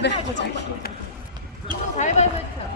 네. 가위바위보 해주세요.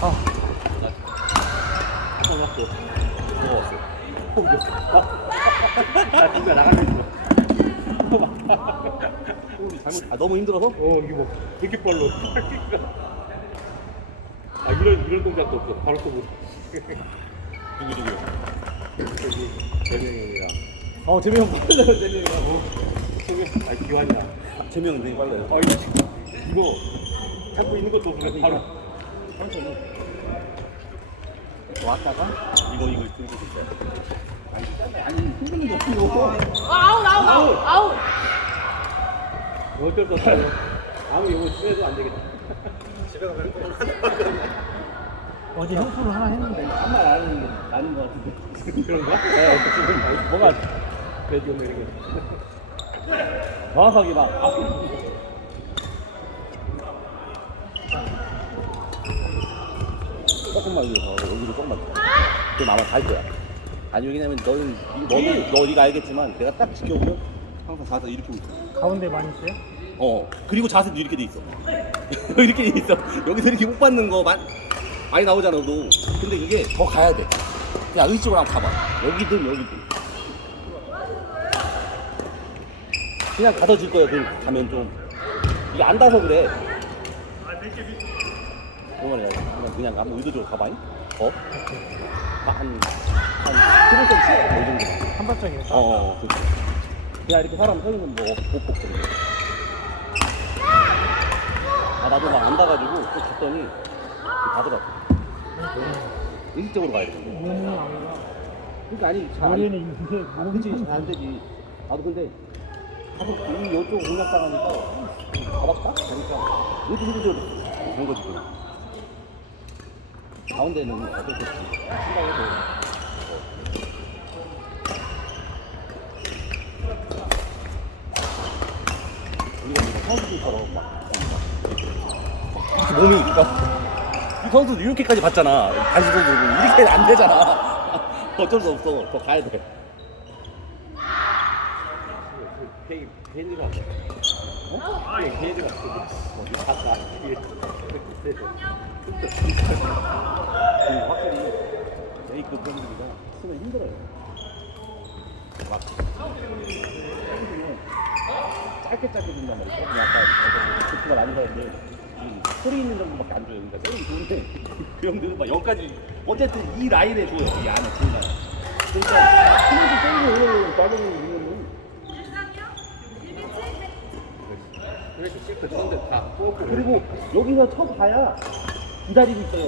아, 나 진짜 나가고 있어. 아 너무 힘들어서? 이거 뭐 이렇게 빨라. 아 이런 동작도 없어. 바로 또 뭐. 누구? 저기 재명이랑. 재명 형 빨라요, 재명이랑. 재명. 아 기환이야. 재명 형 되게 빨라요. 이거 잡고 있는 것도 없어. 바로. 천천히. 왔다가 이거 들고 있어요. 아니 흔들린 게 없어요. 아웃. 어쩔 수 없어요. 아무 이거 집에도 안 되겠다. 어제 형수를 하나 했는데. 한 말 안 하는 게 나는 거 같은데. 그런가? 네, 지금 뭐가 레디오 메리고. 정확하게 막 조금만 위에서 여기로 조금만 그럼 아마 갈 거야. 아니 왜냐면 너는 네가 알겠지만 내가 딱 지켜보면 항상 자세 이렇게 있어. 가운데 많이 있어요? 그리고 자세도 이렇게 돼 있어. 이렇게 돼 있어. 여기서 이렇게 못 받는 거 많이 나오잖아 너. 근데 이게 더 가야 돼. 그냥 의식으로 한번 가봐. 여기든 그냥 가둬질 거야. 그 가면 좀 이게 안 닿아서 그래. 그만해. 그냥 한번 의도적으로 가봐잉. 한 15점 치워. 이 정도만. 한 발짝이요? 그렇지. 그냥 이렇게 사람 서 있는 뭐 복복 그런 거. 나도 막 안 닿아가지고 또 갔더니 가더라고. 일찍적으로 가야 돼. 몸은 아니라 그러니까 아니 머리는 있는데 그치 잘안 되지. 나도 근데 가서 이쪽 공략 당하니까 가봤다? 그러니까 의도적으로 그런 거지. 가운데는 어쩔 수 없지. 생각해도. 우리가 선수들처럼 이렇게 몸이 이 선수도 이렇게까지 봤잖아. 단시 선수도 이렇게 안 되잖아. 어쩔 수 없어. 더 가야 돼. 팬이가. 팬이가. 어디 갔다. 확실히 A급 선수가 쓰면 힘들어요. 막 짧게 준단 말이죠. 약간 그트가 많이 가는데 소리 있는 정도밖에 안 줘요. 그러니까 소리 좋은데 그 형들은 막 여기까지 어쨌든 이 라인에 줘요. 이 안에 들어가. 그러니까 힘을 좀 때리고 빠져는 있는 그래서 시크 쳤는데 다 뽑고. 그리고 여기서 쳐봐야 기다리고 있어요.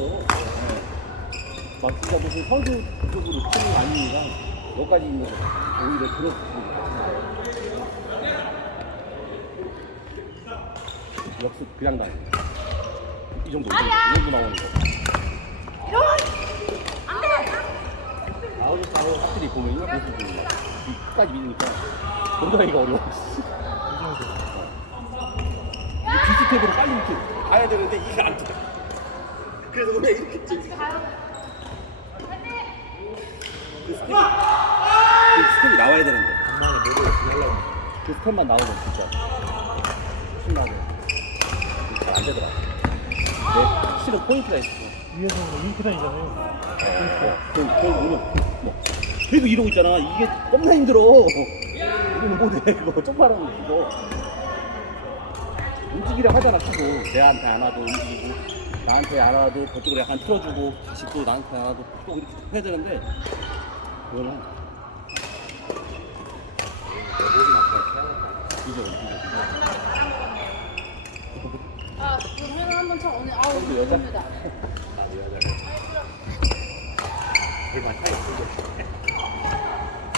막 진짜 무슨 선수 쪽으로 치는 거 아니니까 여기까지 있는 거 오히려 들어주고 역습 그냥 다니 이 정도 나오는 거 나오고 확실히 보면 모습이 끝까지 믿으니까 건드리기가 어려워. 비스텝으로 빨리 이렇게 가야 되는데 이게 안 돼. 그래서 우리가 이렇게 찍지. 그 스텝이 나와야 되는데. 그 스텝만 나오면 진짜 신나게 안 되더라. 내 실은 포인트가 있어. 위에서 이렇게 다니잖아요. 그걸 뭐 계속 이러고 있잖아. 이게 겁나 힘들어. 이거는 못해. 그거 쪽팔하는 거 이거. 움직이려 하잖아. 계속 내한테 안 와도 움직이고 나한테 안 와도 저쪽으로 약간 틀어주고 다시 또 나한테 안 와도 또 이렇게 해야 되는데 그거는 이제 그러면 한번 쳐 오늘 아우 여자? 좋습니다. 얼마 차이 없어.